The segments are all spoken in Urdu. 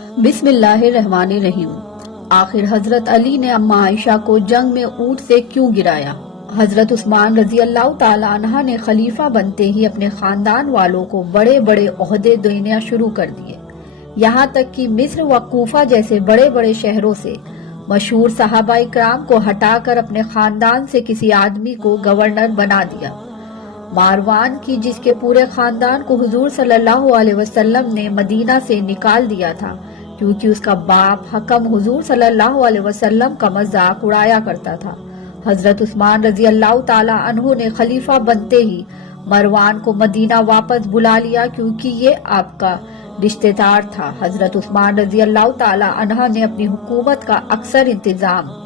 بسم اللہ الرحمن الرحیم۔ آخر حضرت علی نے اماں عائشہ کو جنگ میں اونٹ سے کیوں گرایا؟ حضرت عثمان رضی اللہ تعالی عنہ نے خلیفہ بنتے ہی اپنے خاندان والوں کو بڑے بڑے عہدے دینا شروع کر دیے، یہاں تک کہ مصر و کوفہ جیسے بڑے بڑے شہروں سے مشہور صحابہ کرام کو ہٹا کر اپنے خاندان سے کسی آدمی کو گورنر بنا دیا۔ ماروان کی، جس کے پورے خاندان کو حضور صلی اللہ علیہ وسلم نے مدینہ سے نکال دیا تھا کیونکہ اس کا باپ حکم حضور صلی اللہ علیہ وسلم کا مذاق اڑایا کرتا تھا، حضرت عثمان رضی اللہ تعالی عنہ نے خلیفہ بنتے ہی مروان کو مدینہ واپس بلا لیا کیونکہ یہ آپ کا رشتہ دار تھا۔ حضرت عثمان رضی اللہ تعالی عنہ نے اپنی حکومت کا اکثر انتظام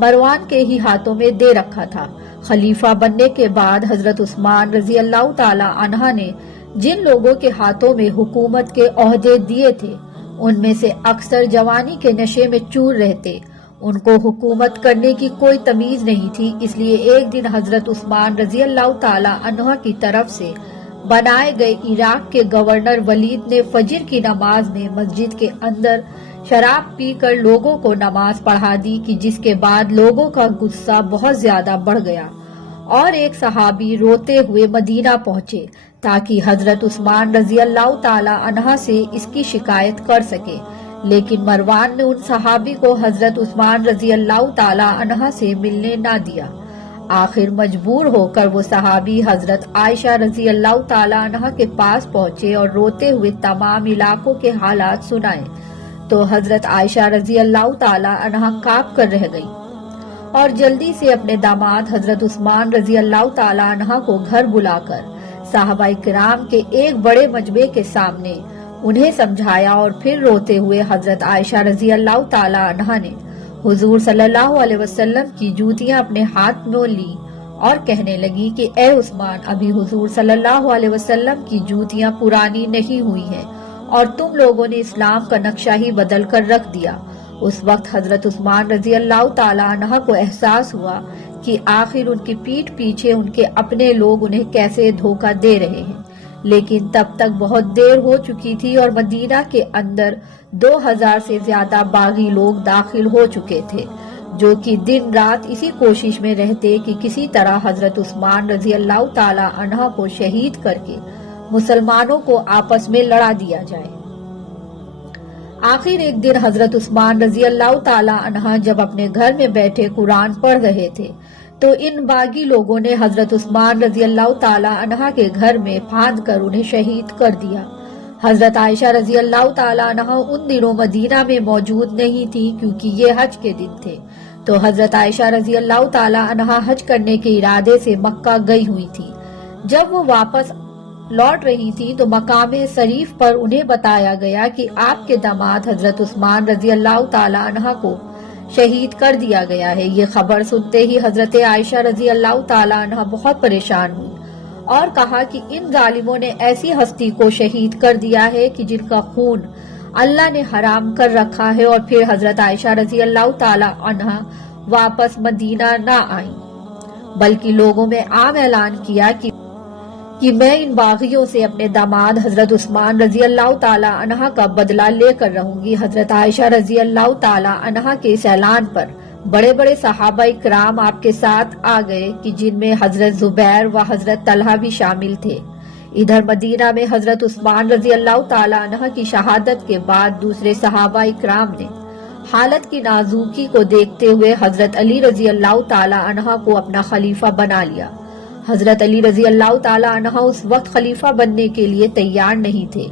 مروان کے ہی ہاتھوں میں دے رکھا تھا۔ خلیفہ بننے کے بعد حضرت عثمان رضی اللہ تعالی عنہ نے جن لوگوں کے ہاتھوں میں حکومت کے عہدے دیے تھے ان میں سے اکثر جوانی کے نشے میں چور رہتے، ان کو حکومت کرنے کی کوئی تمیز نہیں تھی، اس لیے ایک دن حضرت عثمان رضی اللہ تعالی عنہ کی طرف سے بنائے گئے عراق کے گورنر ولید نے فجر کی نماز میں مسجد کے اندر شراب پی کر لوگوں کو نماز پڑھا دی کہ جس کے بعد لوگوں کا غصہ بہت زیادہ بڑھ گیا اور ایک صحابی روتے ہوئے مدینہ پہنچے تاکہ حضرت عثمان رضی اللہ تعالی عنہ سے اس کی شکایت کر سکے، لیکن مروان نے ان صحابی کو حضرت عثمان رضی اللہ تعالی عنہ سے ملنے نہ دیا۔ آخر مجبور ہو کر وہ صحابی حضرت عائشہ رضی اللہ تعالی عنہ کے پاس پہنچے اور روتے ہوئے تمام علاقوں کے حالات سنائے تو حضرت عائشہ رضی اللہ تعالی عنہ کانپ کر رہ گئی اور جلدی سے اپنے داماد حضرت عثمان رضی اللہ تعالی عنہ کو گھر بلا کر صحابہ کرام کے ایک بڑے مجمع کے سامنے انہیں سمجھایا اور پھر روتے ہوئے حضرت عائشہ رضی اللہ تعالی عنہ نے حضور صلی اللہ علیہ وسلم کی جوتیاں اپنے ہاتھ میں لی اور کہنے لگی کہ اے عثمان، ابھی حضور صلی اللہ علیہ وسلم کی جوتیاں پرانی نہیں ہوئی ہیں اور تم لوگوں نے اسلام کا نقشہ ہی بدل کر رکھ دیا۔ اس وقت حضرت عثمان رضی اللہ تعالی عنہ کو احساس ہوا کہ آخر ان کی پیٹھ پیچھے ان کے اپنے لوگ انہیں کیسے دھوکہ دے رہے ہیں، لیکن تب تک بہت دیر ہو چکی تھی اور مدینہ کے اندر 2000 سے زیادہ باغی لوگ داخل ہو چکے تھے جو کہ دن رات اسی کوشش میں رہتے کہ کسی طرح حضرت عثمان رضی اللہ تعالی عنہ کو شہید کر کے مسلمانوں کو آپس میں لڑا دیا جائے۔ آخر ایک دن حضرت عثمان رضی اللہ تعالی عنہ جب اپنے گھر میں بیٹھے قرآن پڑھ رہے تھے تو ان باغی لوگوں نے حضرت عثمان رضی اللہ تعالی عنہ کے گھر میں پھاند کر انہیں شہید کر دیا۔ حضرت عائشہ رضی اللہ تعالی عنہ ان دنوں مدینہ میں موجود نہیں تھی کیونکہ یہ حج کے دن تھے، تو حضرت عائشہ رضی اللہ تعالی عنہ حج کرنے کے ارادے سے مکہ گئی ہوئی تھی۔ جب وہ واپس لوٹ رہی تھی تو مقام شریف پر انہیں بتایا گیا کہ آپ کے داماد حضرت عثمان رضی اللہ تعالی عنہ کو شہید کر دیا گیا ہے۔ یہ خبر سنتے ہی حضرت عائشہ رضی اللہ تعالی عنہ بہت پریشان ہوئی اور کہا کہ ان ظالموں نے ایسی ہستی کو شہید کر دیا ہے کہ جن کا خون اللہ نے حرام کر رکھا ہے، اور پھر حضرت عائشہ رضی اللہ تعالی عنہ واپس مدینہ نہ آئیں بلکہ لوگوں میں عام اعلان کیا کہ میں ان باغیوں سے اپنے داماد حضرت عثمان رضی اللہ تعالی عنہ کا بدلہ لے کر رہوں گی۔ حضرت عائشہ رضی اللہ تعالی عنہ کے اس اعلان پر بڑے بڑے صحابہ کرام آپ کے ساتھ آ گئے کہ جن میں حضرت زبیر و حضرت طلحہ بھی شامل تھے۔ ادھر مدینہ میں حضرت عثمان رضی اللہ تعالی عنہ کی شہادت کے بعد دوسرے صحابہ کرام نے حالت کی نازکی کو دیکھتے ہوئے حضرت علی رضی اللہ تعالی عنہ کو اپنا خلیفہ بنا لیا۔ حضرت علی رضی اللہ تعالی عنہ اس وقت خلیفہ بننے کے لیے تیار نہیں تھے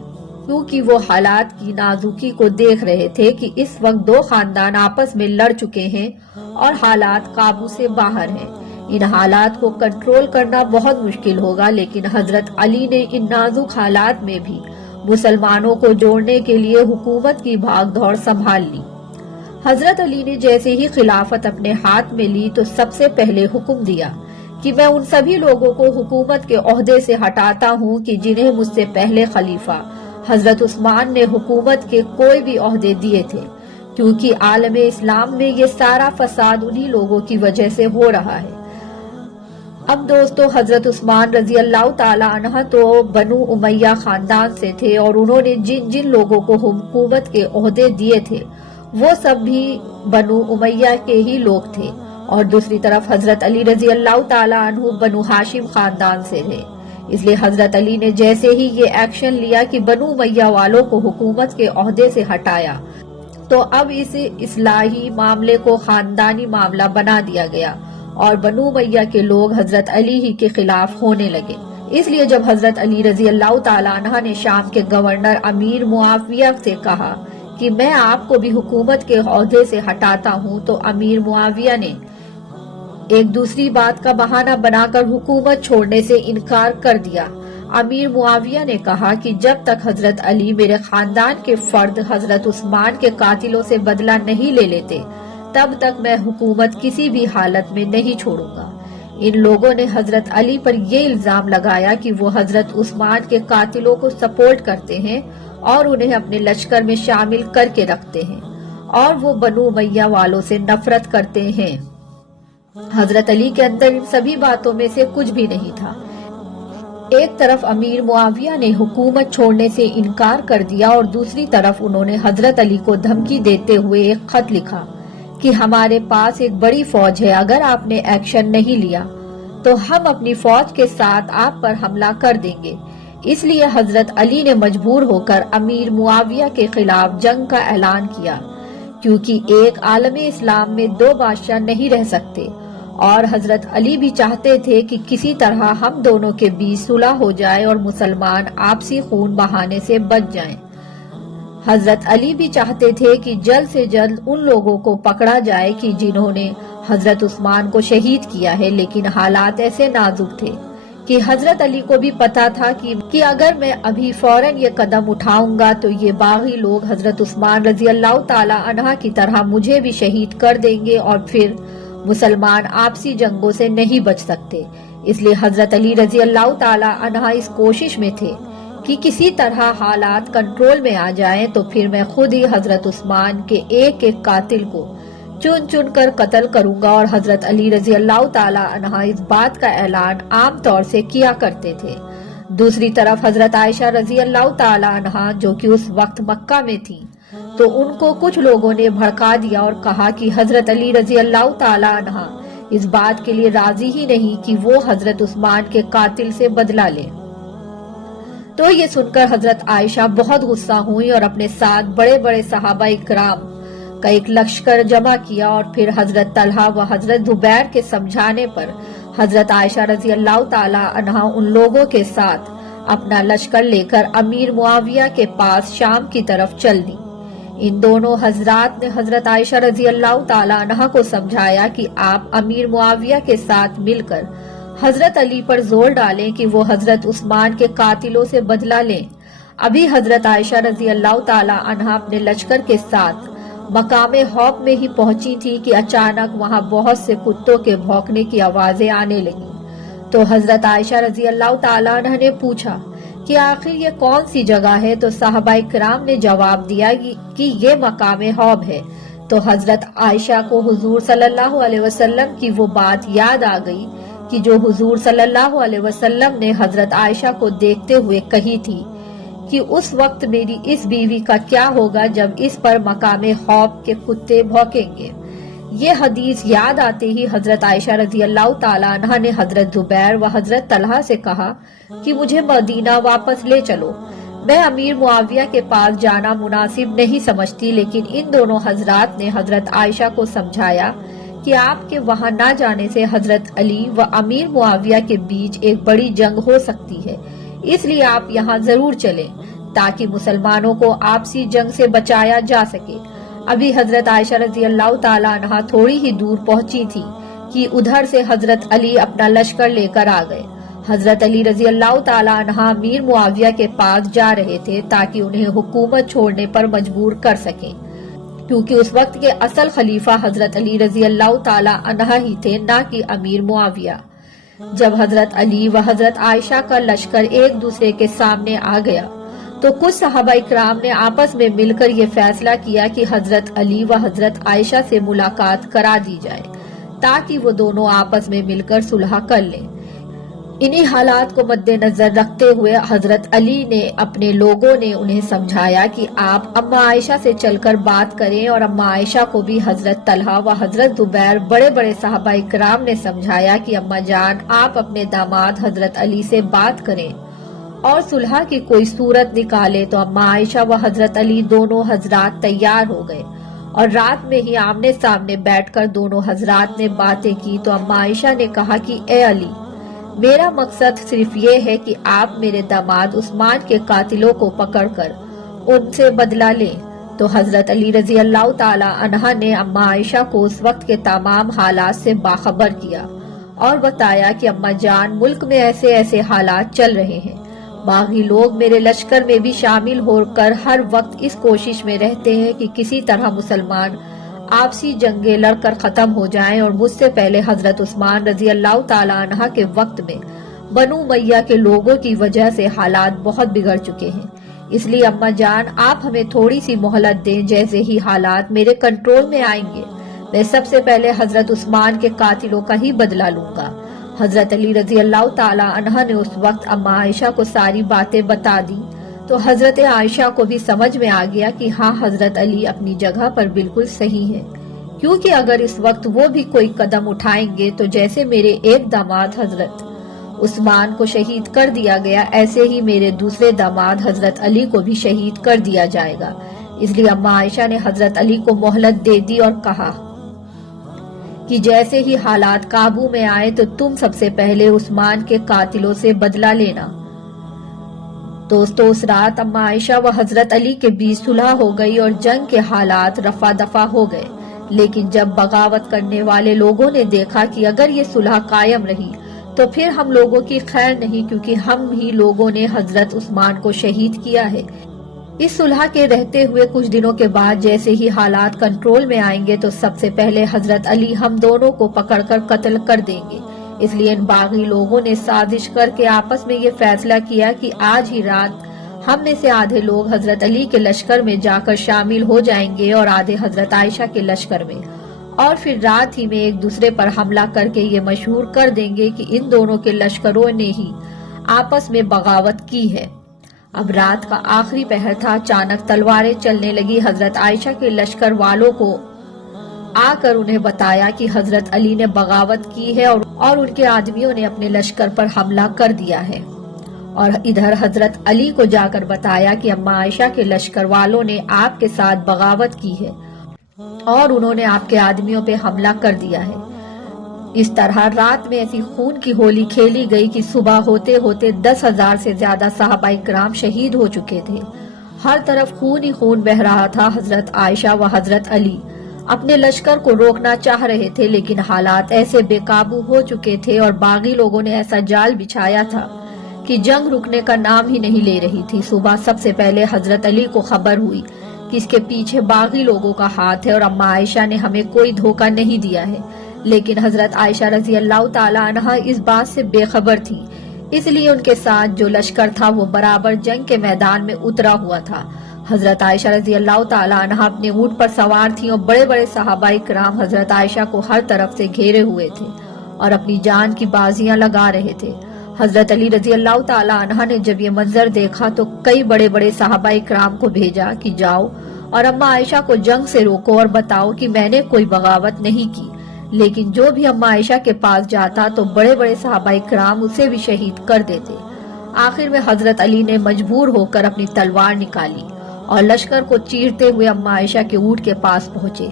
کیونکہ وہ حالات کی نازکی کو دیکھ رہے تھے کہ اس وقت دو خاندان آپس میں لڑ چکے ہیں اور حالات قابو سے باہر ہیں، ان حالات کو کنٹرول کرنا بہت مشکل ہوگا، لیکن حضرت علی نے ان نازک حالات میں بھی مسلمانوں کو جوڑنے کے لیے حکومت کی بھاگ دوڑ سنبھال لی۔ حضرت علی نے جیسے ہی خلافت اپنے ہاتھ میں لی تو سب سے پہلے حکم دیا کہ میں ان سبھی لوگوں کو حکومت کے عہدے سے ہٹاتا ہوں کہ جنہیں مجھ سے پہلے خلیفہ حضرت عثمان نے حکومت کے کوئی بھی عہدے دیے تھے، کیونکہ عالم اسلام میں یہ سارا فساد انہی لوگوں کی وجہ سے ہو رہا ہے۔ اب دوستو حضرت عثمان رضی اللہ تعالی عنہ تو بنو امیہ خاندان سے تھے، اور انہوں نے جن جن لوگوں کو حکومت کے عہدے دیے تھے وہ سب بھی بنو امیہ کے ہی لوگ تھے، اور دوسری طرف حضرت علی رضی اللہ تعالی عنہ بنو ہاشم خاندان سے تھے۔ اس لیے حضرت علی نے جیسے ہی یہ ایکشن لیا کہ بنو امیہ والوں کو حکومت کے عہدے سے ہٹایا، تو اب اس اصلاحی معاملے کو خاندانی معاملہ بنا دیا گیا، اور بنو امیہ کے لوگ حضرت علی ہی کے خلاف ہونے لگے۔ اس لیے جب حضرت علی رضی اللہ تعالی عنہ نے شام کے گورنر امیر معاویہ سے کہا کہ میں آپ کو بھی حکومت کے عہدے سے ہٹاتا ہوں، تو امیر معاویہ نے ایک دوسری بات کا بہانہ بنا کر حکومت چھوڑنے سے انکار کر دیا۔ امیر معاویہ نے کہا کہ جب تک حضرت علی میرے خاندان کے فرد حضرت عثمان کے قاتلوں سے بدلہ نہیں لے لیتے تب تک میں حکومت کسی بھی حالت میں نہیں چھوڑوں گا۔ ان لوگوں نے حضرت علی پر یہ الزام لگایا کہ وہ حضرت عثمان کے قاتلوں کو سپورٹ کرتے ہیں اور انہیں اپنے لشکر میں شامل کر کے رکھتے ہیں، اور وہ بنو امیہ والوں سے نفرت کرتے ہیں۔ حضرت علی کے اندر ان سبھی باتوں میں سے کچھ بھی نہیں تھا۔ ایک طرف امیر معاویہ نے حکومت چھوڑنے سے انکار کر دیا، اور دوسری طرف انہوں نے حضرت علی کو دھمکی دیتے ہوئے ایک خط لکھا کہ ہمارے پاس ایک بڑی فوج ہے، اگر آپ نے ایکشن نہیں لیا تو ہم اپنی فوج کے ساتھ آپ پر حملہ کر دیں گے۔ اس لیے حضرت علی نے مجبور ہو کر امیر معاویہ کے خلاف جنگ کا اعلان کیا، کیونکہ ایک عالم اسلام میں دو بادشاہ نہیں رہ سکتے، اور حضرت علی بھی چاہتے تھے کہ کسی طرح ہم دونوں کے بیچ صلح ہو جائے اور مسلمان آپسی خون بہانے سے بچ جائیں۔ حضرت علی بھی چاہتے تھے کہ جلد سے جلد ان لوگوں کو پکڑا جائے کہ جنہوں نے حضرت عثمان کو شہید کیا ہے، لیکن حالات ایسے نازک تھے کہ حضرت علی کو بھی پتا تھا کہ اگر میں ابھی فوراً یہ قدم اٹھاؤں گا تو یہ باغی لوگ حضرت عثمان رضی اللہ تعالی عنہ کی طرح مجھے بھی شہید کر دیں گے، اور پھر مسلمان آپسی جنگوں سے نہیں بچ سکتے۔ اس لیے حضرت علی رضی اللہ تعالی عنہ اس کوشش میں تھے کہ کسی طرح حالات کنٹرول میں آ جائیں، تو پھر میں خود ہی حضرت عثمان کے ایک ایک قاتل کو چن چن کر قتل کروں گا، اور حضرت علی رضی اللہ تعالی عنہ اس بات کا اعلان عام طور سے کیا کرتے تھے۔ دوسری طرف حضرت عائشہ رضی اللہ تعالی عنہ جو کہ اس وقت مکہ میں تھی، تو ان کو کچھ لوگوں نے بھڑکا دیا اور کہا کہ حضرت علی رضی اللہ تعالی عنہ اس بات کے لیے راضی ہی نہیں کہ وہ حضرت عثمان کے قاتل سے بدلہ لے۔ تو یہ سن کر حضرت عائشہ بہت غصہ ہوئی اور اپنے ساتھ بڑے بڑے صحابہ اکرام کا ایک لشکر جمع کیا، اور پھر حضرت طلحہ و حضرت زبیر کے سمجھانے پر حضرت عائشہ رضی اللہ تعالی عنہ ان لوگوں کے ساتھ اپنا لشکر لے کر امیر معاویہ کے پاس شام کی طرف چل دی۔ ان دونوں حضرات نے حضرت عائشہ رضی اللہ تعالی عنہ کو سمجھایا کہ آپ امیر معاویہ کے ساتھ مل کر حضرت علی پر زور ڈالیں کہ وہ حضرت عثمان کے قاتلوں سے بدلہ لیں۔ ابھی حضرت عائشہ رضی اللہ تعالی عنہ اپنے لشکر کے ساتھ مقام حوف میں ہی پہنچی تھی کہ اچانک وہاں بہت سے کتوں کے بھونکنے کی آوازیں آنے لگیں۔ تو حضرت عائشہ رضی اللہ تعالی عنہ نے پوچھا کہ آخر یہ کون سی جگہ ہے؟ تو صحابہ کرام نے جواب دیا کہ یہ مقام حوف ہے۔ تو حضرت عائشہ کو حضور صلی اللہ علیہ وسلم کی وہ بات یاد آ گئی کہ جو حضور صلی اللہ علیہ وسلم نے حضرت عائشہ کو دیکھتے ہوئے کہی تھی کہ اس وقت میری اس بیوی کا کیا ہوگا جب اس پر مقام حوف کے کتے بھونکیں گے۔ یہ حدیث یاد آتے ہی حضرت عائشہ رضی اللہ تعالی عنہ نے حضرت زبیر و حضرت طلحہ سے کہا کہ مجھے مدینہ واپس لے چلو، میں امیر معاویہ کے پاس جانا مناسب نہیں سمجھتی، لیکن ان دونوں حضرات نے حضرت عائشہ کو سمجھایا کہ آپ کے وہاں نہ جانے سے حضرت علی و امیر معاویہ کے بیچ ایک بڑی جنگ ہو سکتی ہے، اس لیے آپ یہاں ضرور چلیں تاکہ مسلمانوں کو آپسی جنگ سے بچایا جا سکے۔ ابھی حضرت عائشہ رضی اللہ تعالی عنہ تھوڑی ہی دور پہنچی تھی کہ ادھر سے حضرت علی اپنا لشکر لے کر آ گئے۔ حضرت علی رضی اللہ تعالی عنہ امیر معاویہ کے پاس جا رہے تھے تاکہ انہیں حکومت چھوڑنے پر مجبور کر سکیں، کیونکہ اس وقت کے اصل خلیفہ حضرت علی رضی اللہ تعالی عنہ ہی تھے، نہ کہ امیر معاویہ۔ جب حضرت علی و حضرت عائشہ کا لشکر ایک دوسرے کے سامنے آ گیا تو کچھ صحابہ اکرام نے آپس میں مل کر یہ فیصلہ کیا کہ حضرت علی و حضرت عائشہ سے ملاقات کرا دی جائے تاکہ وہ دونوں آپس میں مل کر صلح کر لیں۔ انہی حالات کو مد نظر رکھتے ہوئے حضرت علی نے اپنے لوگوں نے انہیں سمجھایا کہ آپ اما عائشہ سے چل کر بات کریں، اور اما عائشہ کو بھی حضرت طلحہ و حضرت زبیر بڑے بڑے صحابہ اکرام نے سمجھایا کہ اما جان آپ اپنے داماد حضرت علی سے بات کریں اور صلح کی کوئی صورت نکالے۔ تو اما عائشہ و حضرت علی دونوں حضرات تیار ہو گئے اور رات میں ہی آمنے سامنے بیٹھ کر دونوں حضرات نے باتیں کی۔ تو اما عائشہ نے کہا کہ اے علی، میرا مقصد صرف یہ ہے کہ آپ میرے داماد عثمان کے قاتلوں کو پکڑ کر ان سے بدلہ لیں۔ تو حضرت علی رضی اللہ تعالی عنہ نے اما عائشہ کو اس وقت کے تمام حالات سے باخبر کیا اور بتایا کہ اما جان، ملک میں ایسے ایسے حالات چل رہے ہیں، باغی لوگ میرے لشکر میں بھی شامل ہو کر ہر وقت اس کوشش میں رہتے ہیں کہ کسی طرح مسلمان آپسی جنگیں لڑ کر ختم ہو جائیں، اور مجھ سے پہلے حضرت عثمان رضی اللہ تعالی عنہ کے وقت میں بنو امیہ کے لوگوں کی وجہ سے حالات بہت بگڑ چکے ہیں۔ اس لیے اما جان، آپ ہمیں تھوڑی سی مہلت دیں، جیسے ہی حالات میرے کنٹرول میں آئیں گے میں سب سے پہلے حضرت عثمان کے قاتلوں کا ہی بدلہ لوں گا۔ حضرت علی رضی اللہ تعالی عنہ نے اس وقت اما عائشہ کو ساری باتیں بتا دی، تو حضرت عائشہ کو بھی سمجھ میں آ گیا کہ ہاں، حضرت علی اپنی جگہ پر بالکل صحیح ہے، کیونکہ اگر اس وقت وہ بھی کوئی قدم اٹھائیں گے تو جیسے میرے ایک داماد حضرت عثمان کو شہید کر دیا گیا، ایسے ہی میرے دوسرے داماد حضرت علی کو بھی شہید کر دیا جائے گا۔ اس لیے اما عائشہ نے حضرت علی کو مہلت دے دی اور کہا کہ جیسے ہی حالات قابو میں آئے تو تم سب سے پہلے عثمان کے قاتلوں سے بدلہ لینا۔ دوستو، اس رات اما عائشہ و حضرت علی کے بیچ صلح ہو گئی اور جنگ کے حالات رفع دفع ہو گئے، لیکن جب بغاوت کرنے والے لوگوں نے دیکھا کہ اگر یہ صلح قائم رہی تو پھر ہم لوگوں کی خیر نہیں، کیونکہ ہم ہی لوگوں نے حضرت عثمان کو شہید کیا ہے۔ اس صلح کے رہتے ہوئے کچھ دنوں کے بعد جیسے ہی حالات کنٹرول میں آئیں گے تو سب سے پہلے حضرت علی ہم دونوں کو پکڑ کر قتل کر دیں گے۔ اس لیے ان باغی لوگوں نے سازش کر کے آپس میں یہ فیصلہ کیا کہ آج ہی رات ہم میں سے آدھے لوگ حضرت علی کے لشکر میں جا کر شامل ہو جائیں گے اور آدھے حضرت عائشہ کے لشکر میں، اور پھر رات ہی میں ایک دوسرے پر حملہ کر کے یہ مشہور کر دیں گے کہ ان دونوں کے لشکروں نے ہی آپس میں بغاوت کی ہے۔ اب رات کا آخری پہر تھا، اچانک تلواریں چلنے لگی۔ حضرت عائشہ کے لشکر والوں کو آ کر انہیں بتایا کہ حضرت علی نے بغاوت کی ہے اور ان کے آدمیوں نے اپنے لشکر پر حملہ کر دیا ہے، اور ادھر حضرت علی کو جا کر بتایا کہ اما عائشہ کے لشکر والوں نے آپ کے ساتھ بغاوت کی ہے اور انہوں نے آپ کے آدمیوں پہ حملہ کر دیا ہے۔ اس طرح رات میں ایسی خون کی ہولی کھیلی گئی کہ صبح ہوتے ہوتے 10,000 سے زیادہ صحابہ کرام شہید ہو چکے تھے۔ ہر طرف خون ہی خون بہہ رہا تھا۔ حضرت عائشہ و حضرت علی اپنے لشکر کو روکنا چاہ رہے تھے، لیکن حالات ایسے بے قابو ہو چکے تھے اور باغی لوگوں نے ایسا جال بچھایا تھا کہ جنگ رکنے کا نام ہی نہیں لے رہی تھی۔ صبح سب سے پہلے حضرت علی کو خبر ہوئی کہ اس کے پیچھے باغی لوگوں کا ہاتھ ہے اور اما عائشہ نے ہمیں کوئی دھوکہ نہیں دیا ہے، لیکن حضرت عائشہ رضی اللہ تعالی عنہ اس بات سے بے خبر تھی، اس لیے ان کے ساتھ جو لشکر تھا وہ برابر جنگ کے میدان میں اترا ہوا تھا۔ حضرت عائشہ رضی اللہ تعالی عنہ اپنے اونٹ پر سوار تھیں اور بڑے بڑے صحابہ کرام حضرت عائشہ کو ہر طرف سے گھیرے ہوئے تھے اور اپنی جان کی بازیاں لگا رہے تھے۔ حضرت علی رضی اللہ تعالی عنہ نے جب یہ منظر دیکھا تو کئی بڑے بڑے صحابہ کرام کو بھیجا کہ جاؤ اور اما عائشہ کو جنگ سے روکو اور بتاؤ کہ میں نے کوئی بغاوت نہیں کی، لیکن جو بھی اما عائشہ کے پاس جاتا تو بڑے بڑے صحابہ کرام اسے بھی شہید کر دیتے۔ آخر میں حضرت علی نے مجبور ہو کر اپنی تلوار نکالی اور لشکر کو چیرتے ہوئے اما عائشہ کے اونٹ کے پاس پہنچے۔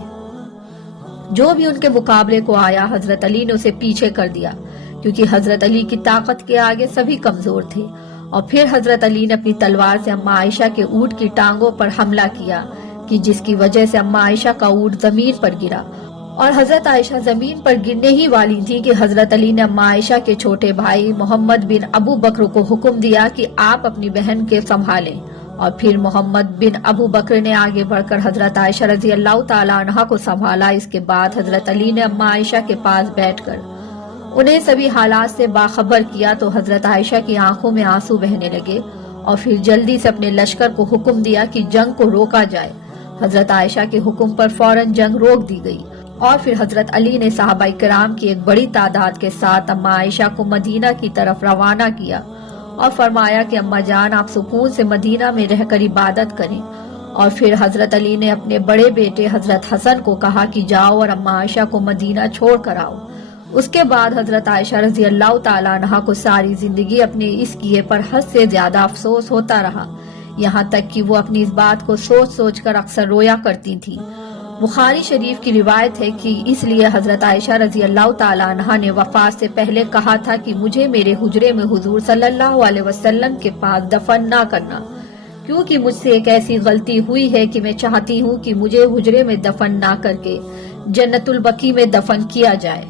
جو بھی ان کے مقابلے کو آیا حضرت علی نے اسے پیچھے کر دیا، کیونکہ حضرت علی کی طاقت کے آگے سبھی کمزور تھے، اور پھر حضرت علی نے اپنی تلوار سے اما عائشہ کے اونٹ کی ٹانگوں پر حملہ کیا کہ جس کی وجہ سے اما عائشہ کا اونٹ زمین پر گرا، اور حضرت عائشہ زمین پر گرنے ہی والی تھی کہ حضرت علی نے اما عائشہ کے چھوٹے بھائی محمد بن ابو بکر کو حکم دیا کہ آپ اپنی بہن کے سنبھالیں، اور پھر محمد بن ابو بکر نے آگے بڑھ کر حضرت عائشہ رضی اللہ تعالی عنہ کو سنبھالا۔ اس کے بعد حضرت علی نے اما عائشہ کے پاس بیٹھ کر انہیں سبھی حالات سے باخبر کیا تو حضرت عائشہ کی آنکھوں میں آنسو بہنے لگے، اور پھر جلدی سے اپنے لشکر کو حکم دیا کہ جنگ کو روکا جائے۔ حضرت عائشہ کے حکم پر فوراً جنگ روک دی گئی اور پھر حضرت علی نے صحابہ کرام کی ایک بڑی تعداد کے ساتھ اماں عائشہ کو مدینہ کی طرف روانہ کیا اور فرمایا کہ اماں جان آپ سکون سے مدینہ میں رہ کر عبادت کریں۔ اور پھر حضرت علی نے اپنے بڑے بیٹے حضرت حسن کو کہا کہ جاؤ اور اماں عائشہ کو مدینہ چھوڑ کر آؤ۔ اس کے بعد حضرت عائشہ رضی اللہ تعالیٰ عنہا کو ساری زندگی اپنے اس کیے پر حد سے زیادہ افسوس ہوتا رہا، یہاں تک کہ وہ اپنی اس بات کو سوچ سوچ کر اکثر رویا کرتی تھیں۔ بخاری شریف کی روایت ہے کہ اس لیے حضرت عائشہ رضی اللہ تعالیٰ عنہا نے وفات سے پہلے کہا تھا کہ مجھے میرے حجرے میں حضور صلی اللہ علیہ وسلم کے پاس دفن نہ کرنا، کیونکہ مجھ سے ایک ایسی غلطی ہوئی ہے کہ میں چاہتی ہوں کہ مجھے حجرے میں دفن نہ کر کے جنت البقیع میں دفن کیا جائے۔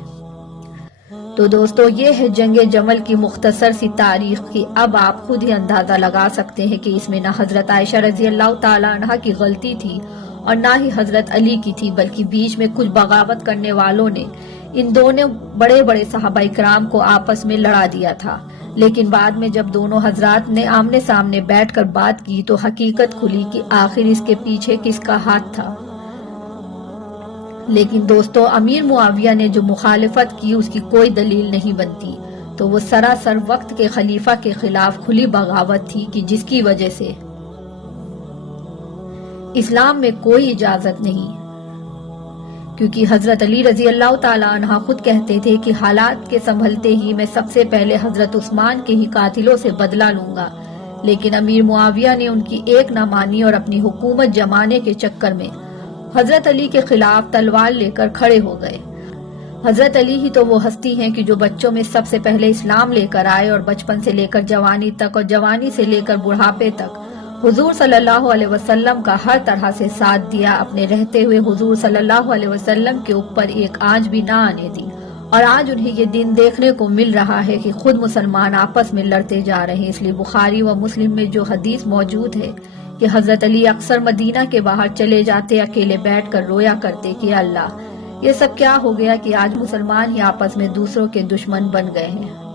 تو دوستو، یہ ہے جنگ جمل کی مختصر سی تاریخ کی۔ اب آپ خود ہی اندازہ لگا سکتے ہیں کہ اس میں نہ حضرت عائشہ رضی اللہ تعالیٰ عنہا کی غلطی تھی اور نہ ہی حضرت علی کی تھی، بلکہ بیچ میں کچھ بغاوت کرنے والوں نے ان دونوں بڑے بڑے صحابہ کرام کو آپس میں لڑا دیا تھا۔ لیکن بعد میں جب دونوں حضرات نے آمنے سامنے بیٹھ کر بات کی تو حقیقت کھلی کہ آخر اس کے پیچھے کس کا ہاتھ تھا۔ لیکن دوستو، امیر معاویہ نے جو مخالفت کی اس کی کوئی دلیل نہیں بنتی، تو وہ سراسر وقت کے خلیفہ کے خلاف کھلی بغاوت تھی کہ جس کی وجہ سے اسلام میں کوئی اجازت نہیں، کیونکہ حضرت علی رضی اللہ تعالیٰ عنہ خود کہتے تھے کہ حالات کے سنبھلتے ہی میں سب سے پہلے حضرت عثمان کے ہی قاتلوں سے بدلہ لوں گا، لیکن امیر معاویہ نے ان کی ایک نہ مانی اور اپنی حکومت جمانے کے چکر میں حضرت علی کے خلاف تلوار لے کر کھڑے ہو گئے۔ حضرت علی ہی تو وہ ہستی ہیں کہ جو بچوں میں سب سے پہلے اسلام لے کر آئے اور بچپن سے لے کر جوانی تک اور جوانی سے لے کر بڑھاپے تک حضور صلی اللہ علیہ وسلم کا ہر طرح سے ساتھ دیا، اپنے رہتے ہوئے حضور صلی اللہ علیہ وسلم کے اوپر ایک آنچ بھی نہ آنے دی۔ اور آج انہیں یہ دن دیکھنے کو مل رہا ہے کہ خود مسلمان آپس میں لڑتے جا رہے ہیں۔ اس لیے بخاری و مسلم میں جو حدیث موجود ہے کہ حضرت علی اکثر مدینہ کے باہر چلے جاتے، اکیلے بیٹھ کر رویا کرتے کہ اللہ، یہ سب کیا ہو گیا کہ آج مسلمان ہی آپس میں دوسروں کے دشمن بن گئے ہیں۔